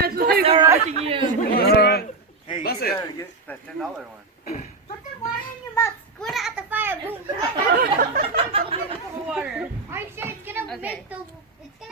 watching you. Hey, That's you it. gotta get that $10 one. Put the water in your mouth. Squirt it at the fire. Boom. Water. Are you sure it's gonna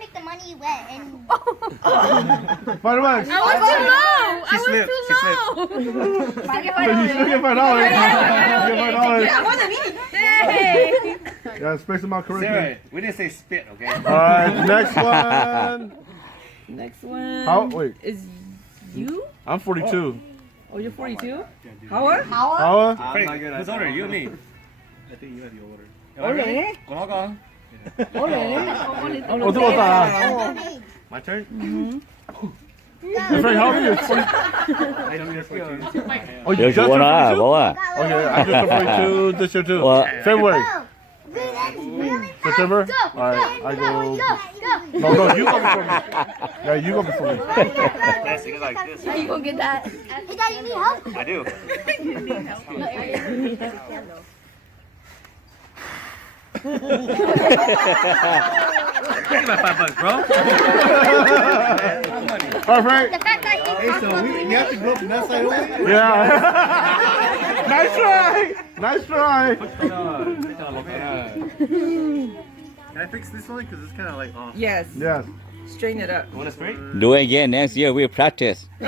make the money wet and $5. I was too low. She slipped. She slipped. Still get So you still get $5. Yeah, more than me. Hey. Yeah, space them out correctly. Sarah, we didn't say spit, okay? Alright, next one. Next one. How? Wait, Is you? I'm 42. Oh, you're 42? Howard? How? Frank, who's older, you or me? I think you have the order. Ole. Go. Oh, 들어왔다. My turn? Hey, Frank, how old are you? 40. Oh, you just turned 여기구나 42? 뭐야 Okay, I just turned 42 this year too. What? February. Really September? Go. Alright, I go. Go. No, you go before me. Yeah, you go before me. Yes, you go like this. You gonna get that? Hey, Dad, you need help? I do. Give me my $5, bro. Alright, Frank. The fact that Hey, so we have to go from that side only? Yeah. Nice try. Nice try. Can I fix this one? Because it's kind of like off. Yes. Yes. Straighten it up. You want to straight? do it again next year we practice Go.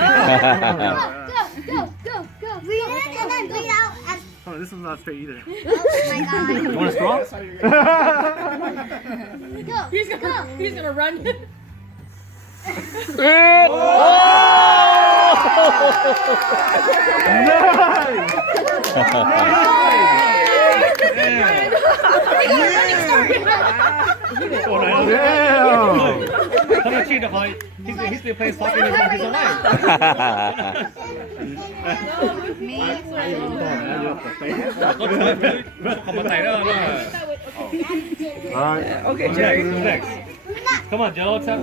Breathe in and then breathe out. And, Oh, this one's not straight either. oh my God. You want a straw? Go. He's gonna run. Damn. Come on, cheat, boy. He's still playing soccer his whole life. Come on, tight up. Alright. Okay, Who's Jerry. next? Come on, Joe. Tell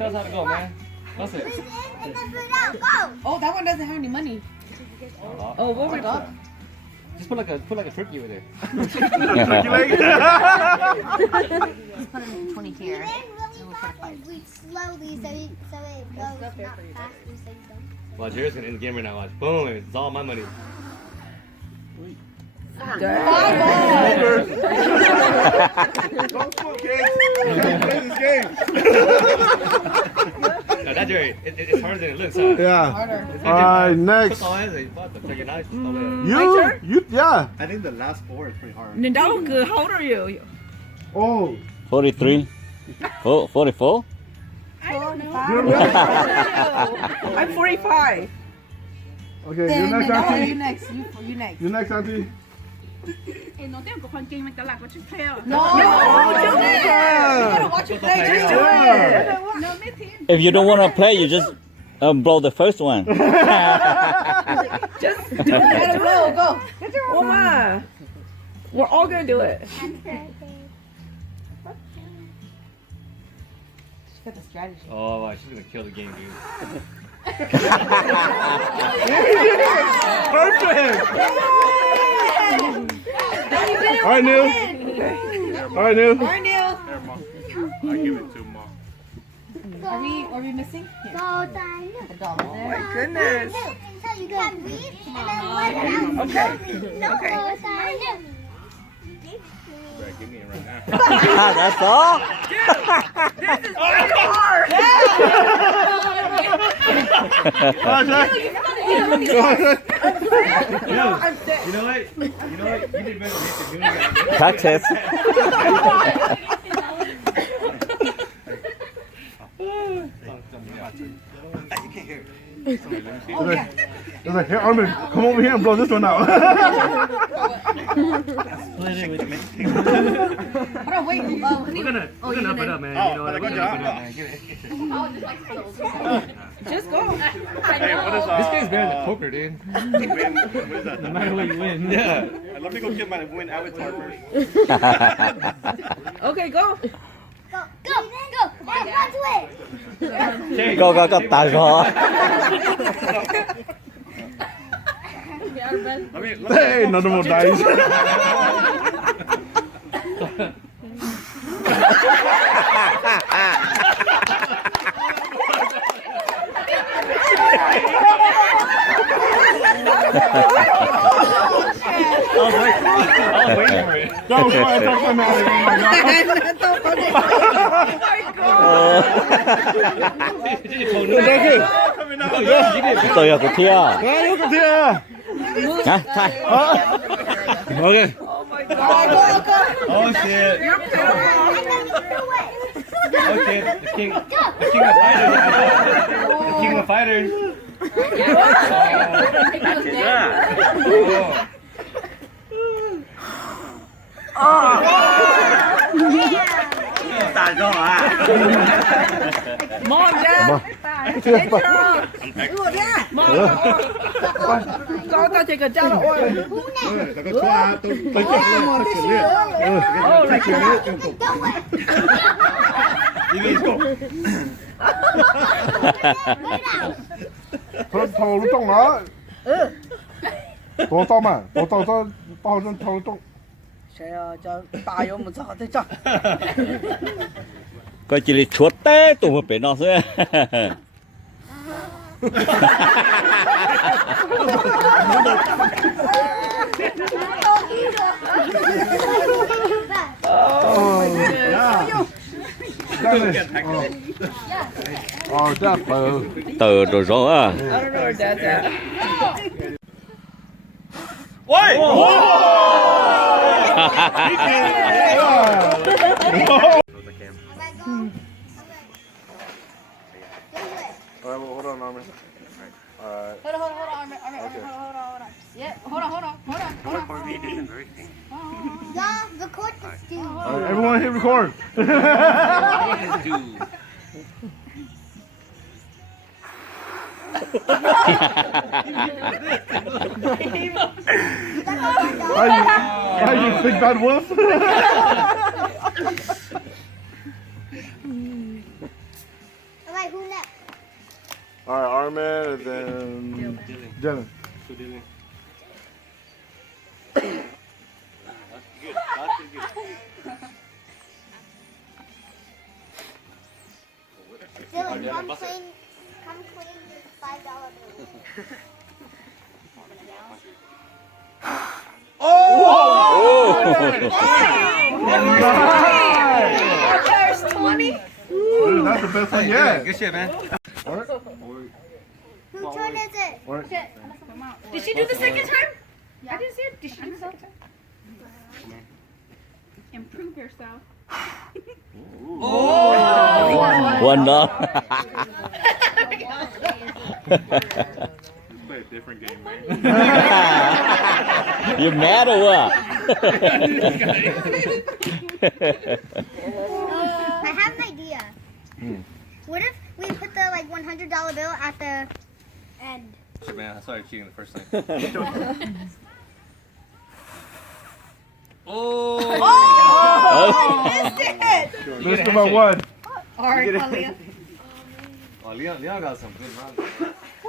us how to go, man. That's it. Breathe in and then breathe out. Go. Oh, that one doesn't have any money. Oh, what we got? Just put like a turkey with it. Turkey leg. Breathe in really fast and breathe slowly so it goes not fast. Well, Jerry's gonna end the game right now. Watch. Boom. It's all my money. Don't smoke, kids. Play this game. No, that Jerry, it's harder than it looks. Huh? Yeah. Alright, next. You, yeah. I think the last four is pretty hard. Nindalo, good. How old are you? Oh. 43 44 I'm 45. Okay, you next, auntie. next. You next. You next, auntie. No, do it. Yeah. Watch you play. Yeah. if you don't want to play you just blow the first one Just do it. Go. Oma. We're all gonna do it. Oh, wow, she's gonna kill the game, dude. Perfect. Alright, Neil. Alright, Neil. Alright, Neil. I give it to Mom. Are we missing? Go, Daniel. Oh my goodness. So you can breathe and then let it out. Okay. No, Okay. go, Daniel. Give me it right now. that's all Alright, Jack. You know what? You did better than you. practice You can't hear it. It's like, here, Armin, come over here and blow this one out. Hold on, wait. We're gonna up it up, man. You know, we're gonna up it up, man. Just go. Hey, what is This game's better than poker, dude. What is that? No matter what you win. Yeah. Let me go get my win avatar first. Okay, go. Go. Hold on to it. go tạt rồi Hey, another more dice. was waiting for it. That was why I thought something out of it. Tôi ở kia. Hey, look at here. Hả? Thay. Okay. Oh shit. Okay, the king of fighters. The king of fighters. Mom, Dad. Con tao chỉ cần trao đổi. Tại có xoa tôi chuyển liệt. Cái chuyển liệt em tục. Thôi thầu nó trong đó. Tổ tao mà, tổ tao bao nhiêu thầu trong. cho ta vô một sao thế cho. Coi chỉ là chuột té tụi mà phải nó thôi. Chắc Từ rồi rồi à. I don't know where Dad's at. Wait! Alright, well, hold on, Armin. Alright. Hold on, Armin. Hold on. Yeah, hold on. Yeah, record this dude. Alright, everyone hit record. Are you big bad wolf? Alright, who next? Alright, Armin and then Dylan. Dylan, come clean this $5 bill. There's 20. Dude, that's the best one yet. Good shit, man. Alright. Whose turn is it? Alright. Did she do the second time? I didn't see it. Did she do the second time? Improve yourself. $1. Play a different game, man. You mad or what? I have an idea. What if we put the $100 bill at the end? Shit, man. I started cheating the first time. Missed it. Missed about one. Alright, Aaliyah. Oh, Leon got some good runs.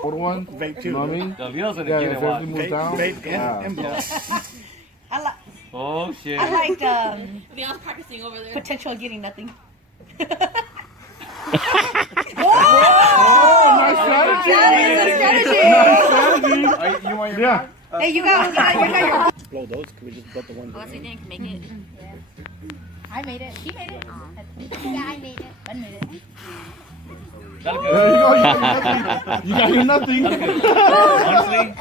What one? Vape two. You know what I mean? Yo, Leo's gonna Yeah, get if it. Watch. everything moves down. Oh shit. I liked Leon's practicing over there. potential of getting nothing. Nice strategy. You want your Yeah. Hey, you got your. Oh, so you didn't make it? I made it. He made it. Yeah, I made it. Ben made it. That's There good. you go. You got your nothing. Honestly,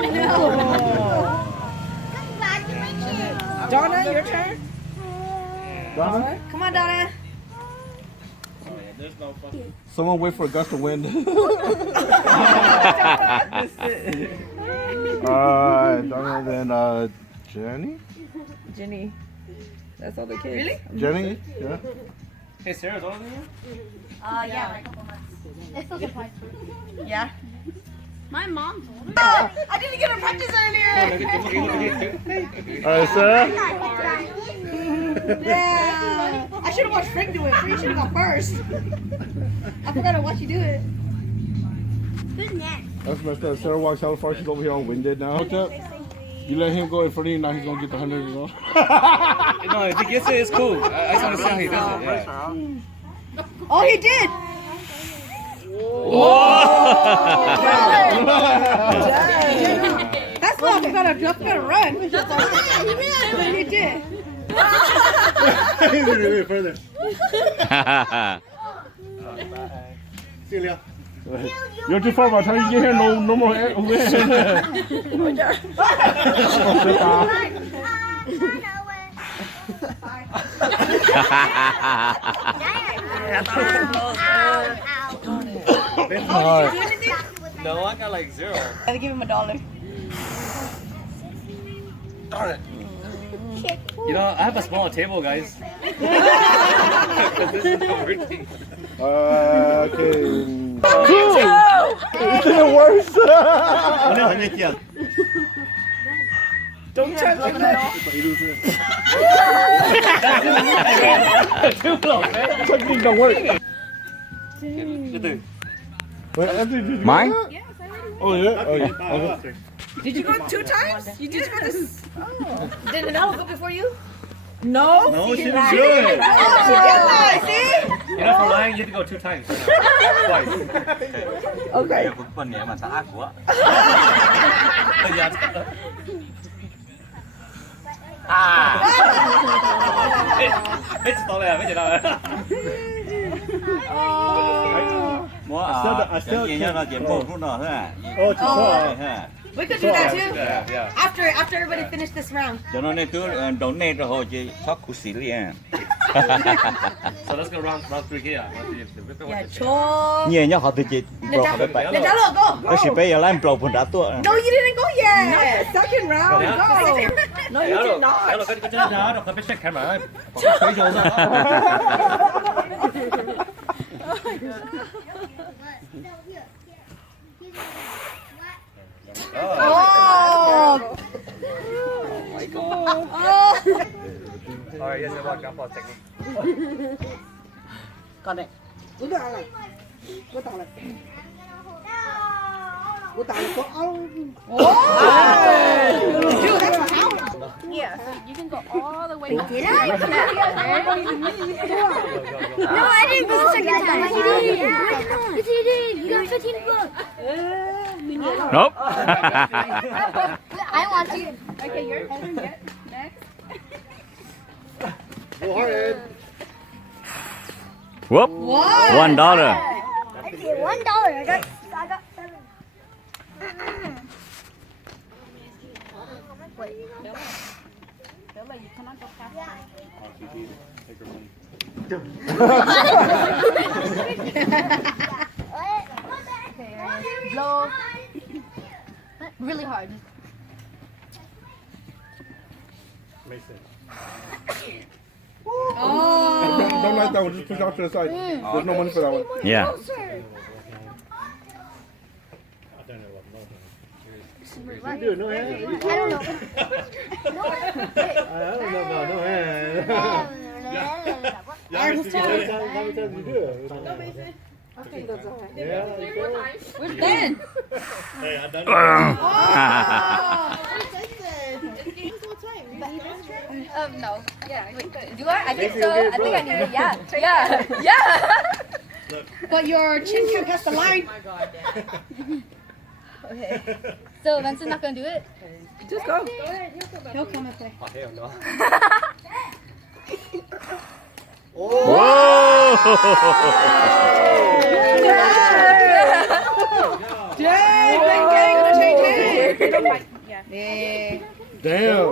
Congratulations. Donna, your turn. Donna? Come on, Donna. Someone wait for a gust of wind. Donna, then Jenny? Jenny. That's all the kids. Really? Jenny? Yeah. hey, Sarah's older than you? Yeah, like a couple months. It's still surprise for me. Yeah. My mom's older. I didn't get to practice earlier. Alright, Sarah? Yeah. I should have watched Frank do it. Frank should have gone first. I forgot to watch you do it. Who's next? That's messed up. Sarah walks out far. She's over here all winded now. What's up? You let him go in front of you, now he's gonna get the 100 as well. No, if he gets it, it's cool. I just want to see how he does it. Yeah. Oh, he did. That's why I'm gonna run. He did. He's gonna go further. See you, Leo. You're too far, but you get no more air. No, I got like 0. Gotta give him $1. Darn it. You know, I have a smaller table, guys. This is not working. Okay. It's even worse. Don't touch like that. Too close, man. Technique don't work. Good. Wait, Anthony, did you Mine? do that? Oh yeah. Oh yeah. Okay. Did you go 2 times? You just go this. Oh. Did Anela go before you? No. No, she did good. Oh, she did that. See? You know, for lying, you have to go 2 times. Twice. Okay. Con nhẹ mà xã của. Biết tao này, biết gì đâu. Mua chuyện gì nó chuyện bộ nó thế à? Oh, too far. We could do that too. Yeah, yeah. After everybody finished this round. Cho nó nên cứ đón nên rồi hồi chị thoát cú xí liền. So let's go round 3 here. Yeah, cho. Nhiều nhá họ từ chị bro họ phải. Let Dalo go. Nó chỉ bây giờ làm bro cũng đã tua. No, you didn't go yet. Second round. Go. No, you did not. Hello, cái chân giá đâu, phải check camera. Thấy rồi sao? Oh. My God. Oh. Alright, yes, I want grandpa's technique. Con này. Cứ đợi này. Cứ tao này. Cứ tao này có ông. Oh. Dude, that's a house. Yeah, so you can go all the way. Did I? No, No, I didn't go the second time. Yes, you did. You got 15 bucks. Nope. I want to. Okay, your turn. Next. Go hard, Ed. Whoop. What? $1. I paid $1. I got 7. Blow. Really hard. Makes sense. Don't like that one. Just push out to the side. There's no money for that one. Yeah. You do no hand. I don't know. I don't know about no hand. How many times you do it? Yeah. Where's Ben? Hey, I done it. No. Yeah. Wait, do I? I think so. I think I need it. Yeah. Yeah. Yeah. But your chin cap has the line. Okay. So Vincent's not gonna do it? Just go. He'll come and play. Oh, hell no. Dang, gang, gonna change hands. Yeah. Damn.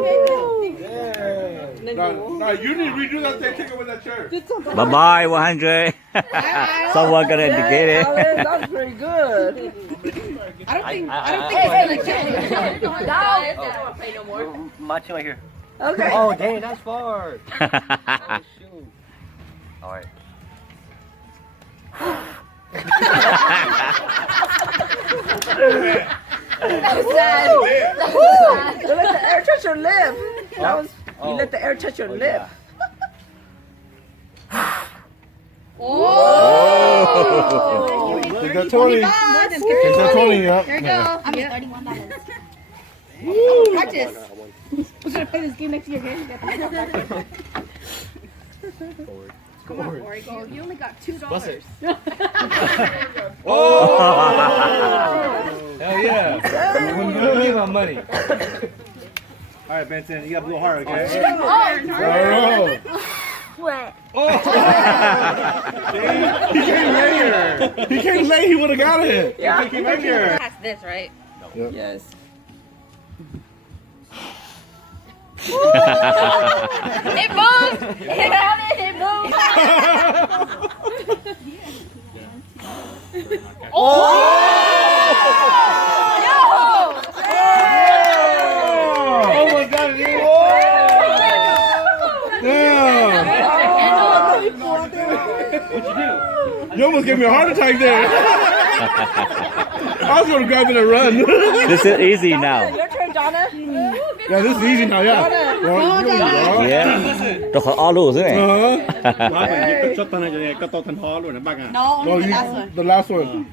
Nah, you need to redo that thing. Take it with that chair. Bye bye 100. Someone gonna indicate it. That's pretty good. I don't think it's gonna kill you. My chin right here. Okay. Oh, dang, that's far. Shoot. Alright. That was sad. You let the air touch your lip. That was, you let the air touch your lip. Oh! Take that 20. Take that 20, yeah. There you go. I made $31. Practice. We're gonna play this game next year, okay? Come on, Origo. You only got $2. Bust it. Oh! Hell yeah. Give me my money. All right, Benson, you got blue heart, okay? What? He came later. He came late. He would have got it. Yeah. He came back here. That's this, right? Yes. It moves! It moves! Almost got it. Yeah. What'd you do? You almost gave me a heart attack there. I was going to grab it and run. This is easy now. Your turn, Donna. Yeah, this is easy now, yeah. Yeah. Tôi khó all lose thế này. Nói phải giúp chốt tên này cho nên có tô thành hóa luôn đó bác à. No, No, the last one.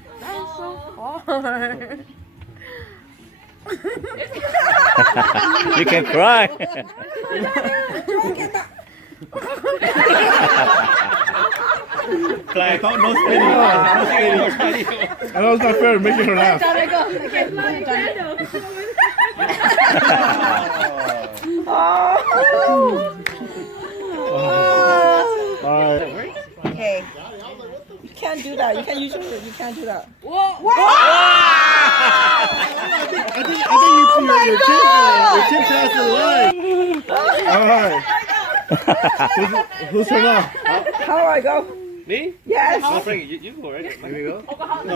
You can cry. Like, no spinning. No spinning. I know it's not fair making her laugh. Alright. Okay. You can't do that. You can't use your. You can't do that. I think your chin passed the line. Alright. Who's turn now? How do I go? Me? Yes. I'll bring it. You go, right? Here we go. No,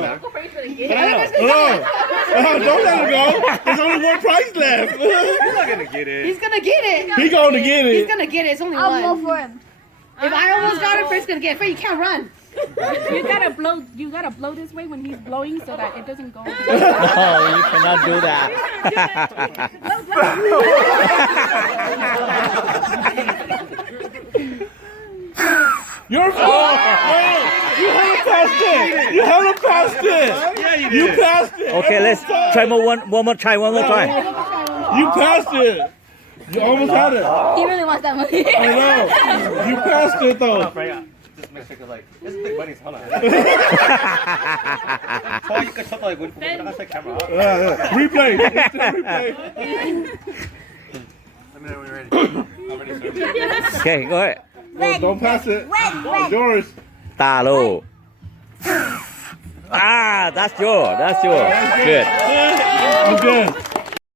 don't let him go. There's only one prize left. You're not gonna get it. He's gonna get it. He going to get He's it. gonna get it. It's only I'll one. go for him. If I almost got it, Frank's gonna get it. Frank, you can't run. You gotta blow. You gotta blow this way when he's blowing so that it doesn't go. No, you cannot do that. You're fine. You haven't passed it. You haven't passed it. Yeah, you You did. passed it. Okay, let's try one more try. You passed it. You almost had it. He really wants that money. I know. You passed it though. Just make sure, like, this is big money. Hold on. You can shut the camera. Replay. Replay. Let me know when you're ready. I'm ready, sir. Okay, go ahead. No, don't pass it. It's yours. ตาลูก Ah, that's yours. That's yours. Good. I'm good.